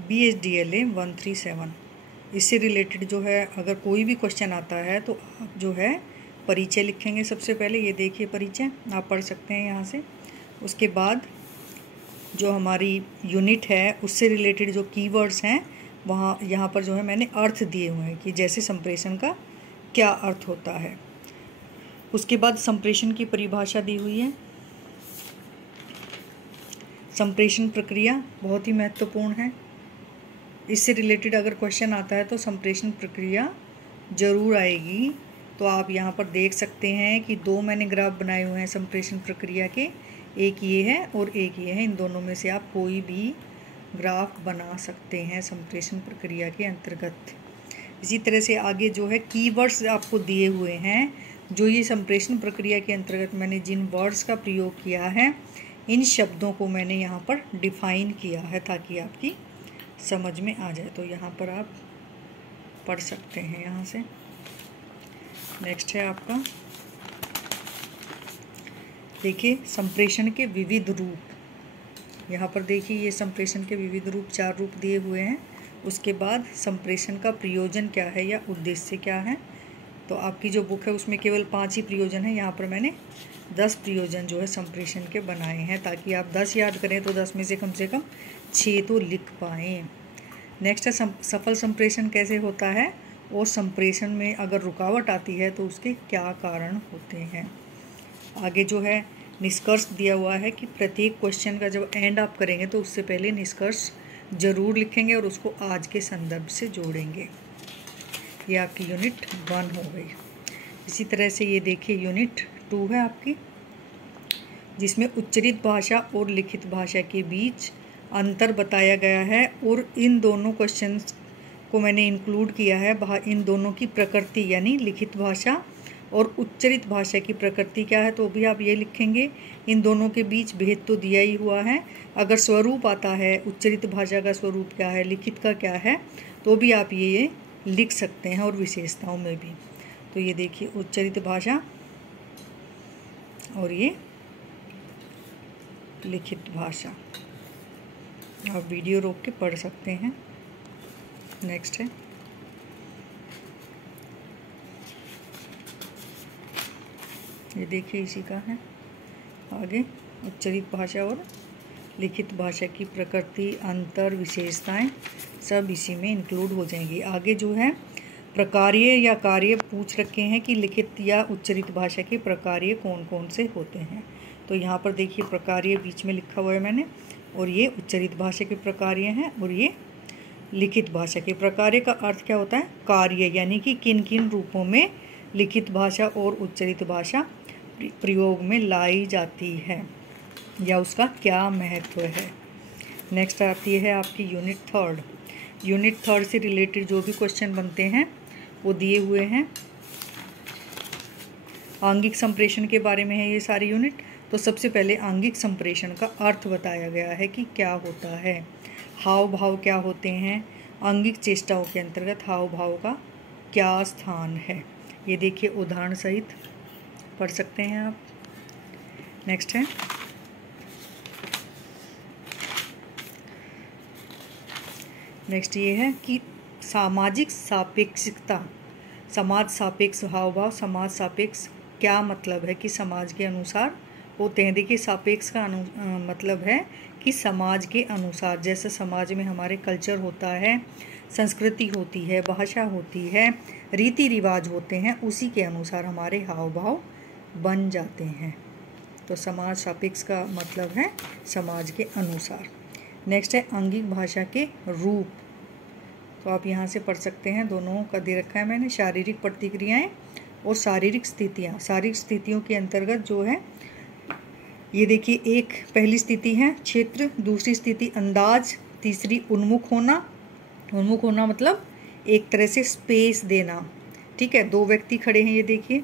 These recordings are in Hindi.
BSDLA 137। इससे रिलेटेड जो है अगर कोई भी क्वेश्चन आता है तो आप जो है परिचय लिखेंगे सबसे पहले। ये देखिए परिचय आप पढ़ सकते हैं यहाँ से। उसके बाद जो हमारी यूनिट है उससे रिलेटेड जो कीवर्ड्स हैं वहाँ यहाँ पर जो है मैंने अर्थ दिए हुए हैं कि जैसे संप्रेषण का क्या अर्थ होता है। उसके बाद संप्रेषण की परिभाषा दी हुई है। संप्रेषण प्रक्रिया बहुत ही महत्वपूर्ण है। इससे रिलेटेड अगर क्वेश्चन आता है तो संप्रेषण प्रक्रिया ज़रूर आएगी। तो आप यहाँ पर देख सकते हैं कि दो मैंने ग्राफ बनाए हुए हैं संप्रेषण प्रक्रिया के, एक ये है और एक ये है। इन दोनों में से आप कोई भी ग्राफ बना सकते हैं संप्रेषण प्रक्रिया के अंतर्गत। इसी तरह से आगे जो है कीवर्ड्स आपको दिए हुए हैं, जो ये संप्रेषण प्रक्रिया के अंतर्गत मैंने जिन वर्ड्स का प्रयोग किया है इन शब्दों को मैंने यहाँ पर डिफाइन किया है ताकि आपकी समझ में आ जाए। तो यहाँ पर आप पढ़ सकते हैं यहाँ से। नेक्स्ट है आपका, देखिए संप्रेषण के विविध रूप। यहाँ पर देखिए ये संप्रेषण के विविध रूप 4 रूप दिए हुए हैं। उसके बाद संप्रेषण का प्रयोजन क्या है या उद्देश्य क्या है। तो आपकी जो बुक है उसमें केवल 5 ही प्रयोजन है, यहाँ पर मैंने 10 प्रयोजन जो है संप्रेषण के बनाए हैं ताकि आप 10 याद करें तो 10 में से कम 6 तो लिख पाएँ। नेक्स्ट है सफल संप्रेषण कैसे होता है और संप्रेषण में अगर रुकावट आती है तो उसके क्या कारण होते हैं। आगे जो है निष्कर्ष दिया हुआ है कि प्रत्येक क्वेश्चन का जब एंड आप करेंगे तो उससे पहले निष्कर्ष ज़रूर लिखेंगे और उसको आज के संदर्भ से जोड़ेंगे। ये आपकी यूनिट 1 हो गई। इसी तरह से ये देखिए यूनिट 2 है आपकी, जिसमें उच्चरित भाषा और लिखित भाषा के बीच अंतर बताया गया है और इन दोनों क्वेश्चंस को मैंने इंक्लूड किया है। इन दोनों की प्रकृति यानी लिखित भाषा और उच्चरित भाषा की प्रकृति क्या है तो भी आप ये लिखेंगे। इन दोनों के बीच भेद तो दिया ही हुआ है। अगर स्वरूप आता है उच्चरित भाषा का स्वरूप क्या है, लिखित का क्या है, तो भी आप ये लिख सकते हैं और विशेषताओं में भी। तो ये देखिए उच्चरित भाषा और ये लिखित भाषा, आप वीडियो रोक के पढ़ सकते हैं। नेक्स्ट है ये देखिए इसी का है आगे, उच्चरित भाषा और लिखित भाषा की प्रकृति, अंतर, विशेषताएं सब इसी में इंक्लूड हो जाएंगी। आगे जो है प्रकार्य या कार्य पूछ रखे हैं कि लिखित या उच्चरित भाषा के प्रकार्य कौन कौन से होते हैं। तो यहाँ पर देखिए प्रकार्य बीच में लिखा हुआ है मैंने, और ये उच्चरित भाषा के प्रकार्य हैं और ये लिखित भाषा के। प्रकार्य का अर्थ क्या होता है, कार्य, यानी कि किन किन रूपों में लिखित भाषा और उच्चरित भाषा प्रयोग में लाई जाती है या उसका क्या महत्व है। नेक्स्ट आती है आपकी यूनिट 3। यूनिट 3 से रिलेटेड जो भी क्वेश्चन बनते हैं वो दिए हुए हैं। आंगिक संप्रेषण के बारे में है ये सारी यूनिट। तो सबसे पहले आंगिक संप्रेषण का अर्थ बताया गया है कि क्या होता है, हाव भाव क्या होते हैं, आंगिक चेष्टाओं के अंतर्गत हाव भाव का क्या स्थान है। ये देखिए उदाहरण सहित पढ़ सकते हैं आप। नेक्स्ट है ये है कि सामाजिक सापेक्षिकता, समाज सापेक्ष हाव भाव, समाज सापेक्ष क्या मतलब है कि समाज के अनुसार होते हैं। देखिए सापेक्ष का मतलब है कि समाज के अनुसार, जैसे समाज में हमारे कल्चर होता है, संस्कृति होती है, भाषा होती है, रीति रिवाज होते हैं, उसी के अनुसार हमारे हाव भाव बन जाते हैं। तो समाज सापेक्ष का मतलब है समाज के अनुसार। नेक्स्ट है आंगिक भाषा के रूप। तो आप यहाँ से पढ़ सकते हैं, दोनों का दे रखा है मैंने, शारीरिक प्रतिक्रियाएं और शारीरिक स्थितियाँ। शारीरिक स्थितियों के अंतर्गत जो है ये देखिए, एक पहली स्थिति है क्षेत्र, दूसरी स्थिति अंदाज, तीसरी उन्मुख होना। उन्मुख होना मतलब एक तरह से स्पेस देना, ठीक है। 2 व्यक्ति खड़े हैं, ये देखिए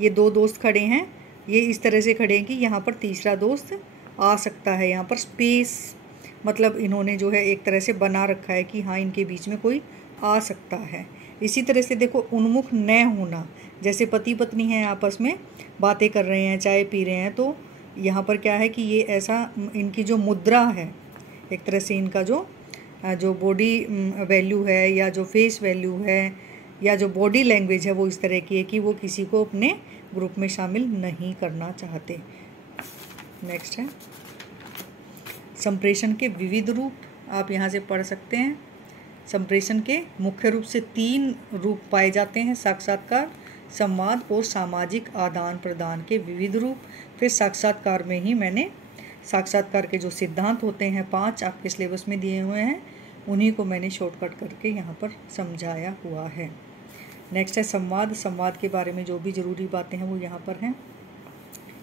ये 2 दोस्त खड़े हैं, ये इस तरह से खड़े हैं कि यहाँ पर तीसरा दोस्त आ सकता है। यहाँ पर स्पेस मतलब इन्होंने जो है एक तरह से बना रखा है कि हाँ इनके बीच में कोई आ सकता है। इसी तरह से देखो उन्मुख न होना, जैसे पति पत्नी हैं आपस में बातें कर रहे हैं, चाय पी रहे हैं, तो यहाँ पर क्या है कि ये ऐसा इनकी जो मुद्रा है, एक तरह से इनका जो जो बॉडी वैल्यू है या जो फेस वैल्यू है या जो बॉडी लैंग्वेज है वो इस तरह की है कि वो किसी को अपने ग्रुप में शामिल नहीं करना चाहते। नेक्स्ट है संप्रेषण के विविध रूप, आप यहाँ से पढ़ सकते हैं। संप्रेषण के मुख्य रूप से 3 रूप पाए जाते हैं, साक्षात्कार, संवाद और सामाजिक आदान प्रदान के विविध रूप। फिर साक्षात्कार में ही मैंने साक्षात्कार के जो सिद्धांत होते हैं 5 आपके सिलेबस में दिए हुए हैं, उन्हीं को मैंने शॉर्टकट करके यहाँ पर समझाया हुआ है। नेक्स्ट है संवाद। संवाद के बारे में जो भी ज़रूरी बातें हैं वो यहाँ पर हैं।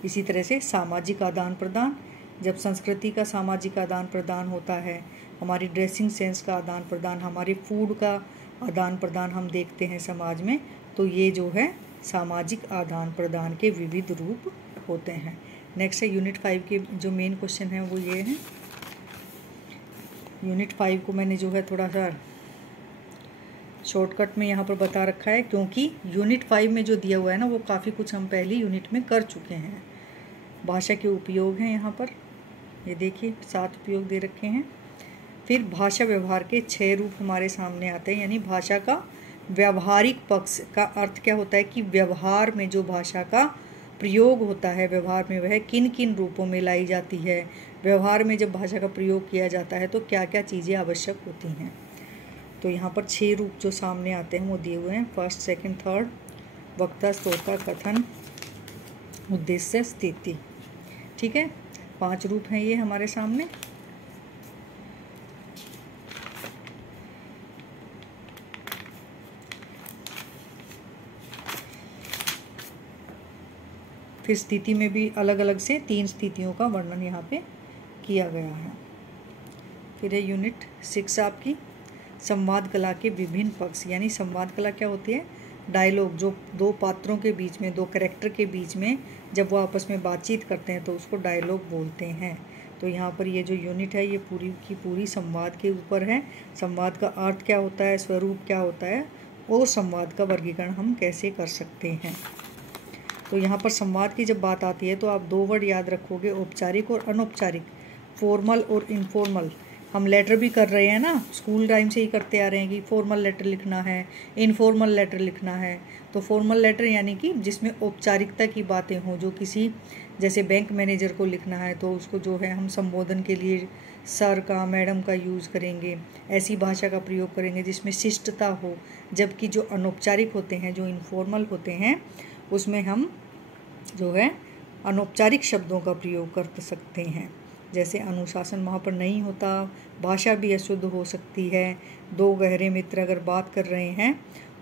इसी तरह से सामाजिक आदान प्रदान, जब संस्कृति का सामाजिक आदान प्रदान होता है, हमारी ड्रेसिंग सेंस का आदान प्रदान, हमारे फूड का आदान प्रदान हम देखते हैं समाज में, तो ये जो है सामाजिक आदान प्रदान के विविध रूप होते हैं। नेक्स्ट है यूनिट 5 के जो मेन क्वेश्चन हैं वो ये हैं। यूनिट 5 को मैंने जो है थोड़ा सा शॉर्टकट में यहाँ पर बता रखा है, क्योंकि यूनिट 5 में जो दिया हुआ है ना वो काफ़ी कुछ हम पहली यूनिट में कर चुके हैं। भाषा के उपयोग हैं यहाँ पर, ये देखिए 7 उपयोग दे रखे हैं। फिर भाषा व्यवहार के 6 रूप हमारे सामने आते हैं, यानी भाषा का व्यवहारिक पक्ष का अर्थ क्या होता है कि व्यवहार में जो भाषा का प्रयोग होता है, व्यवहार में वह किन किन रूपों में लाई जाती है, व्यवहार में जब भाषा का प्रयोग किया जाता है तो क्या क्या चीज़ें आवश्यक होती हैं। तो यहाँ पर 6 रूप जो सामने आते हैं वो दिए हुए हैं, फर्स्ट, सेकंड, थर्ड, वक्ता, श्रोता, कथन, उद्देश्य, स्थिति। ठीक है, 5 रूप हैं ये हमारे सामने। फिर स्थिति में भी अलग अलग से 3 स्थितियों का वर्णन यहाँ पे किया गया है। फिर है यूनिट 6 आपकी संवाद कला के विभिन्न पक्ष, यानी संवाद कला क्या होती है, डायलॉग, जो 2 पात्रों के बीच में, 2 कैरेक्टर के बीच में जब वो आपस में बातचीत करते हैं तो उसको डायलॉग बोलते हैं। तो यहाँ पर ये जो यूनिट है ये पूरी की पूरी संवाद के ऊपर है। संवाद का अर्थ क्या होता है, स्वरूप क्या होता है और संवाद का वर्गीकरण हम कैसे कर सकते हैं। तो यहाँ पर संवाद की जब बात आती है तो आप 2 वर्ड याद रखोगे, औपचारिक और अनौपचारिक, फॉर्मल और इनफॉर्मल। हम लेटर भी कर रहे हैं ना, स्कूल टाइम से ही करते आ रहे हैं कि फॉर्मल लेटर लिखना है, इनफॉर्मल लेटर लिखना है। तो फॉर्मल लेटर यानी कि जिसमें औपचारिकता की बातें हों, जो किसी जैसे बैंक मैनेजर को लिखना है तो उसको जो है हम संबोधन के लिए सर का, मैडम का यूज़ करेंगे, ऐसी भाषा का प्रयोग करेंगे जिसमें शिष्टता हो। जबकि जो अनौपचारिक होते हैं, जो इनफॉर्मल होते हैं, उसमें हम जो है अनौपचारिक शब्दों का प्रयोग कर सकते हैं। जैसे अनुशासन वहाँ पर नहीं होता, भाषा भी अशुद्ध हो सकती है। 2 गहरे मित्र अगर बात कर रहे हैं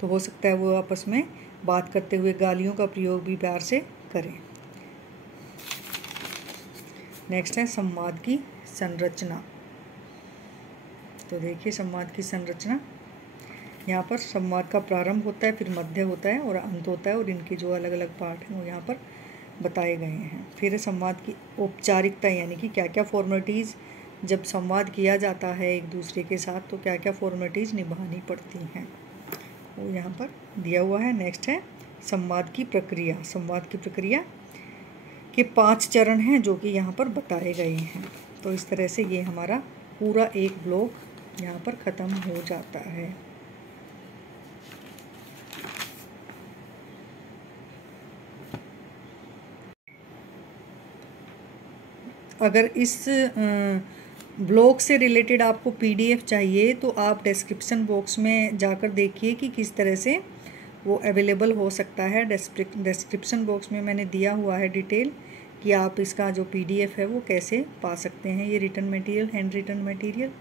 तो हो सकता है वो आपस में बात करते हुए गालियों का प्रयोग भी प्यार से करें। नेक्स्ट है संवाद की संरचना। तो देखिए संवाद की संरचना, यहाँ पर संवाद का प्रारंभ होता है, फिर मध्य होता है और अंत होता है, और इनके जो अलग अलग पार्ट हैं वो यहाँ पर बताए गए हैं। फिर संवाद की औपचारिकता, यानी कि क्या क्या फॉर्मेलिटीज़ जब संवाद किया जाता है एक दूसरे के साथ तो क्या क्या फॉर्मेलिटीज़ निभानी पड़ती हैं, वो यहाँ पर दिया हुआ है। नेक्स्ट है संवाद की प्रक्रिया। संवाद की प्रक्रिया के 5 चरण हैं जो कि यहाँ पर बताए गए हैं। तो इस तरह से ये हमारा पूरा एक ब्लॉक यहाँ पर ख़त्म हो जाता है। अगर इस ब्लॉग से रिलेटेड आपको PDF चाहिए तो आप डिस्क्रिप्शन बॉक्स में जाकर देखिए कि किस तरह से वो अवेलेबल हो सकता है। डिस्क्रिप्शन बॉक्स में मैंने दिया हुआ है डिटेल कि आप इसका जो PDF है वो कैसे पा सकते हैं। ये written material, hand written material